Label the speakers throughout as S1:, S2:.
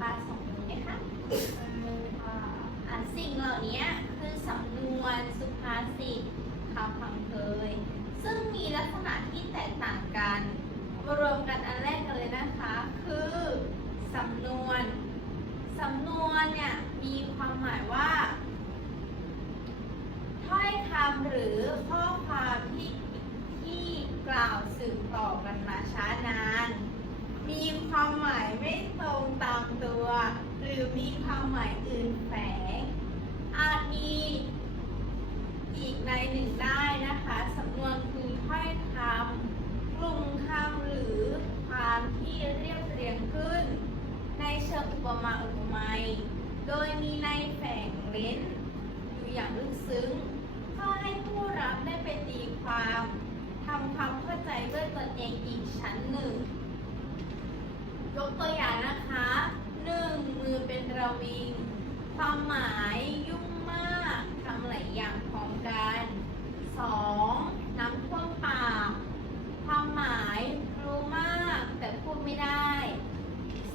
S1: ปลาสองมือไหมคะอะสิ่งเหล่านี้คือสำนวนสุภาษิตคำพังเพยซึ่งมีลักษณะที่แตกต่างกันมารวมกันอันแรกกันเลยนะคะ คือสำนวนสำนวนเนี่ยมีความหมายว่าถ้อยคำหรือข้อความที่ที่กล่าวสืบต่อกันมาช้านาน มีความหมายไม่ตรงตามตัว หรือมีความหมายอื่นแฝง อาจมีอีกในหนึ่งได้นะคะสำนวนคือถ้อยคำกลุ่มคำหรือความที่เรียบเรียงขึ้น ในเชิงอุปมาอุปไมยโดยมีในแฝงเล้นอยู่อย่างลึกซึ้งเพื่อให้ผู้รับได้ไปตีความทำความเข้าใจด้วยตนเองอีกชั้นหนึ่ง ยกตัวอย่างนะคะหนึ่งมือเป็นระวิง ความหมายยุ่งมากทำหลายอย่างพร้อมกันสองน้ำท่วมปากความหมายรู้มากแต่พูดไม่ได้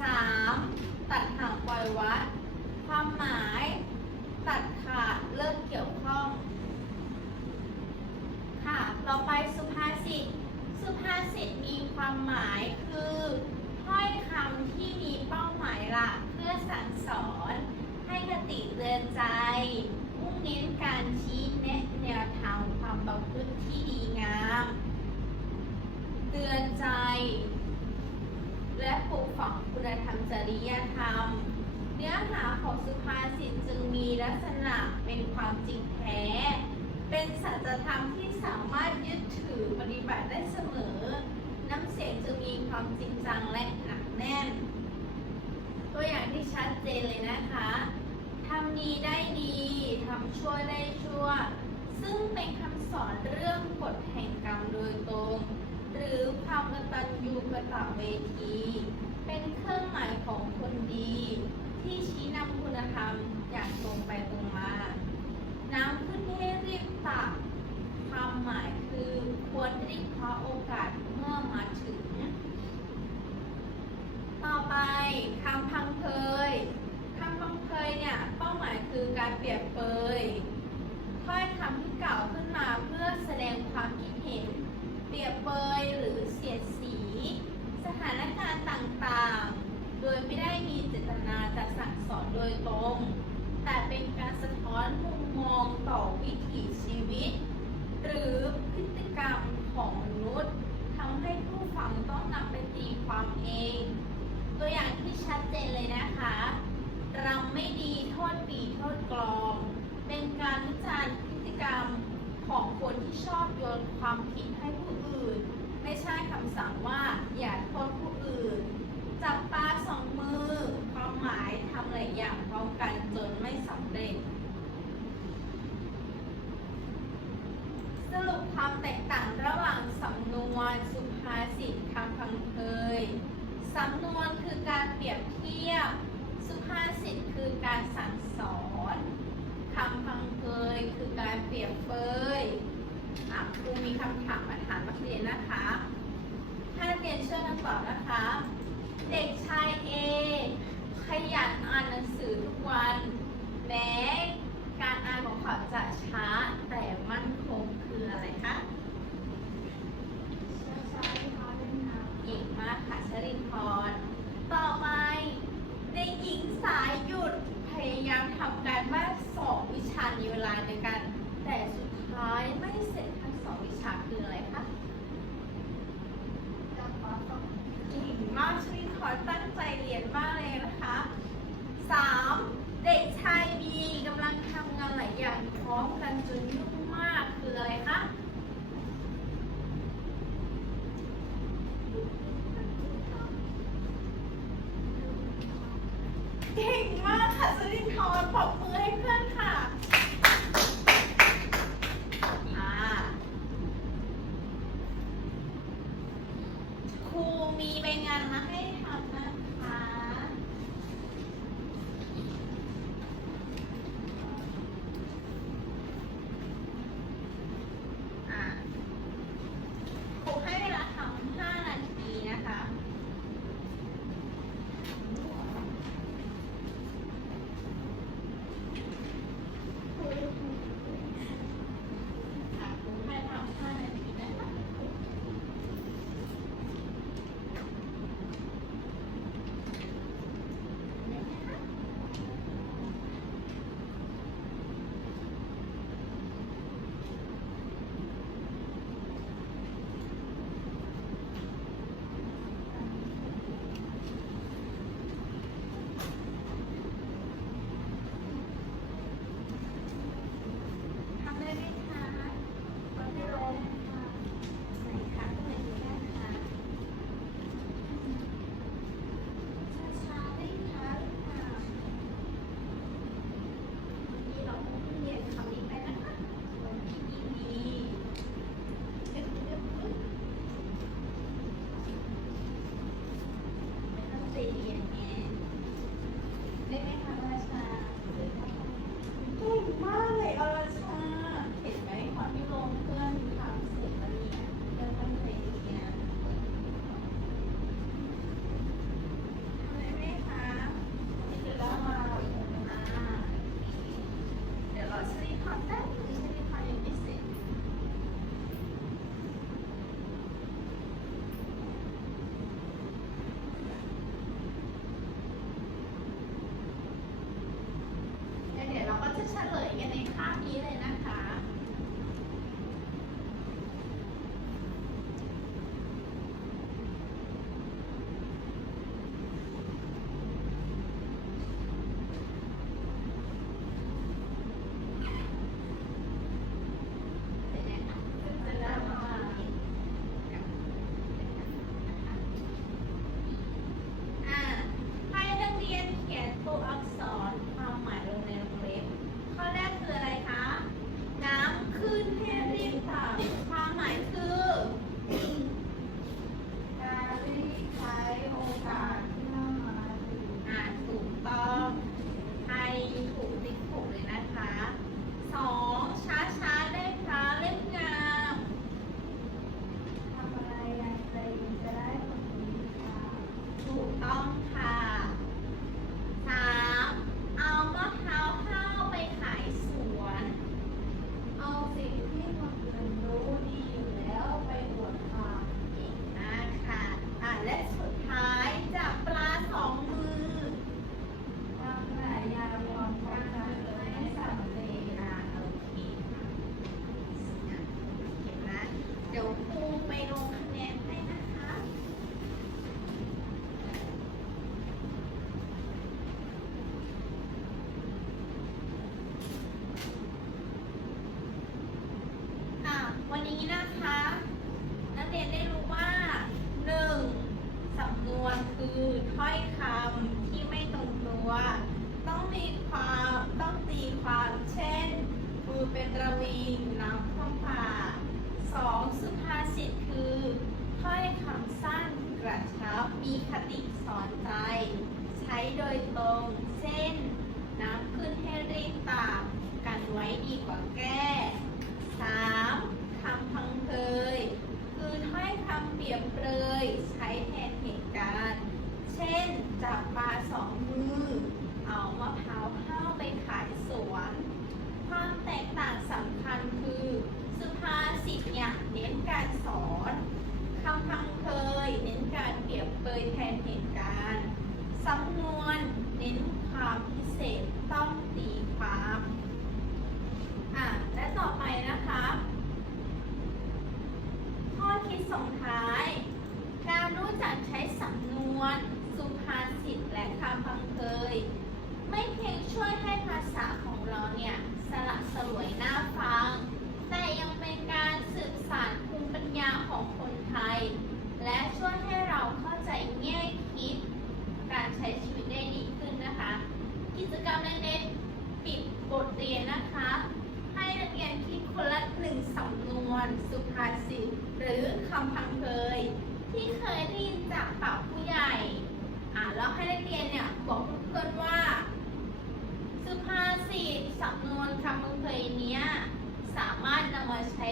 S1: สามตัดหางปล่อยวัด ความหมายตัดขาดเลิกเกี่ยวข้องค่ะต่อไปสุภาษิต สุภาษิตมีความหมายคือ ที่มีเป้าหมายหลักเพื่อสั่งสอน ให้คติเตือนใจมุ่งเน้นการชี้แนะแนวทางความประพฤติที่ดีงาม เตือนใจ และปลูกฝังคุณธรรมจริยธรรม เนื้อหาของสุภาษิตจึงมีลักษณะเป็นความจริงแท้ เป็นสัจธรรมที่สามารถยึดถือปฏิบัติได้เสมอ น้ำเสียงจะมีความจริงจังและหนั แน่น ตัวอย่างที่ชัดเจนเลยนะคะทำดีได้ดีทำชั่วได้ชั่ว ซึ่งเป็นคำสอนเรื่องกฎแห่งกรรมโดยตรง หรือความกตัญญูกตเวที เป็นเครื่องหมายของคนดี ที่ชี้นำคุณธรรมอย่างตรงไปตรงมา น้ำขึ้นให้รีบตัก ความหมายคือควรรีบคว้าโอกาสเมื่อมาถึง ต่อไปคำพังเพยคำพังเพยเนี่ยเป้าหมายคือการเปรียบเปยถ้อยคำที่กล่าวขึ้นมาเพื่อแสดงความคิดเห็น เปรียบเปยหรือเสียดสี สถานการณ์ต่างๆ โดยไม่ได้มีเจตนาจะสั่งสอน โดยตรง แต่เป็นการสะท้อนมุมมองต่อวิถีชีวิต หรือพฤติกรรมของมนุษย์ทำให้ผู้ฟังต้องนำไปตีความเอง ตัวอย่างที่ชัดเจนเลยนะคะรำไม่ดีโทษปีโทษกลอง เป็นการวิจารณ์พฤติกรรมของคนที่ชอบโยนความผิดให้ผู้อื่น ไม่ใช่คำสั่งว่าอย่าโทษผู้อื่น จับปลาสองมือ ความหมายทำหลายอย่างพร้อมกันจนไม่สำเร็จ สรุปความแตกต่างระหว่างสำนวนสุภาษิตคำพังเพยสำนวนคือการเปรียบเทียบ สุภาษิตคือการสั่งสอนคำพังเพยคือการเปรียบเปยครูมีคำถามมาถามนักเรียนนะคะให้นักเรียนช่วยกันตอบนะคะ เด็กชายเอ ขยันอ่านหนัง มือเป็นระวิงน้ำท่วมป่าสองสุภาษิตคือถ้อยคำสั้นกระชับมีคติสอนใจ ใช้โดยตรงเช่น น้ำขึ้นให้รีบตากกันไว้ดีกว่าแก้สามคำพังเพยคือถ้อยคำเปรียบเปรยใช้แทนเหตุการณ์ เช่นจับปลาสองมือ เอามะพร้าวห้าวไปขายสวน ความแตกต่างสำคัญคือ สุภาษิตเนี่ยเน้นการสอนคำพังเพยเน้นการเปรียบเปรยแทนเหตุการณ์สำนวนเน้นความพิเศษต้องตีความ อะและต่อไปนะคะ ข้อคิดส่งท้าย การรู้จักใช้สำนวน สุภาษิตและคำพังเพย ไม่เพียงช่วยให้ภาษาของเราเนี่ยสละสลวยน่าฟัง แต่ยังเป็นการสืบสานภูมิปัญญาของคนไทย และช่วยให้เราเข้าใจแง่คิด การใช้ชีวิตได้ดีขึ้นนะคะ กิจกรรมเล็กๆปิดบทเรียนนะคะ ให้นักเรียนคิดคนละหนึ่งสำนวน สุภาษิตหรือคำพังเคย ที่เคยได้ยินจากปากผู้ใหญ่ อ่าแล้วให้นักเรียนเนี่ยบอกเพื่อนว่า สุภาษิตสำนวนคำพังเพยเนี้ยสามารถนำมาใช้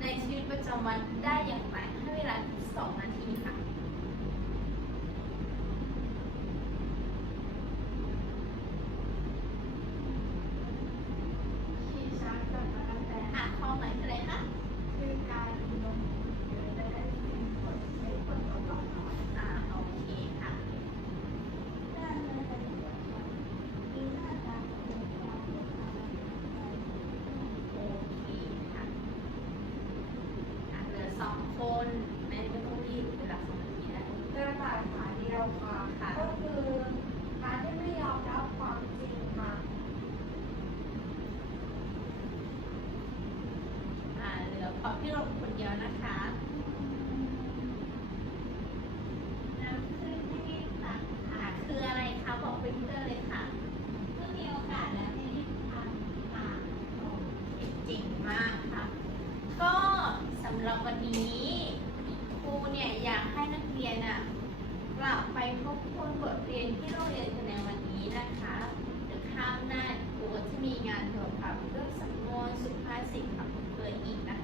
S1: ในชีวิตประจำวันได้อย่างไรให้เวลาสองนาทีค่ะ
S2: ชี้ชัดกับมาตั้งแต่
S1: อะข้อหมายคืออะไรคะ
S2: คือการลงเยอะจะได้เป็นผลใช้ผลตลอดน้อย
S1: อ่าโอเคค่ะ
S2: ด้านในการเรียนมีหน้าตาเป็นความเป็นอะไร
S1: โอเคค่ะอะเหลือสองคนไม่ไม่ต้องรีบเวลาสองนาทีแล้ว
S2: กระต่ายขาเดียวค่ะ
S1: ค่ะ
S2: ก็คือการที่ไม่ยอมรับความจริงค่ะ
S1: อ่า เหลือพอพี่ลงคนเดียวนะคะ
S2: น้ำขึ้นให้ตัก
S1: อ่าคืออะไรคะบอกเพื่อนๆเลยค่ะ
S2: เมื่อมีโอกาสแล้วให้รีบทำค่ะ
S1: โอเคเจ๋งมากค่ะ ก็สำหรับวันนี้ครูเนี่ยอยากให้นักเรียนอะกลับไปทบทวนบทเรียนที่เราเรียนกันในวันนี้นะคะเดี๋ยวข้ามหน้าครูจะมีงานเกี่ยวกับเรื่องสำนวนสุภาษิตคำเปิดอีกนะคะ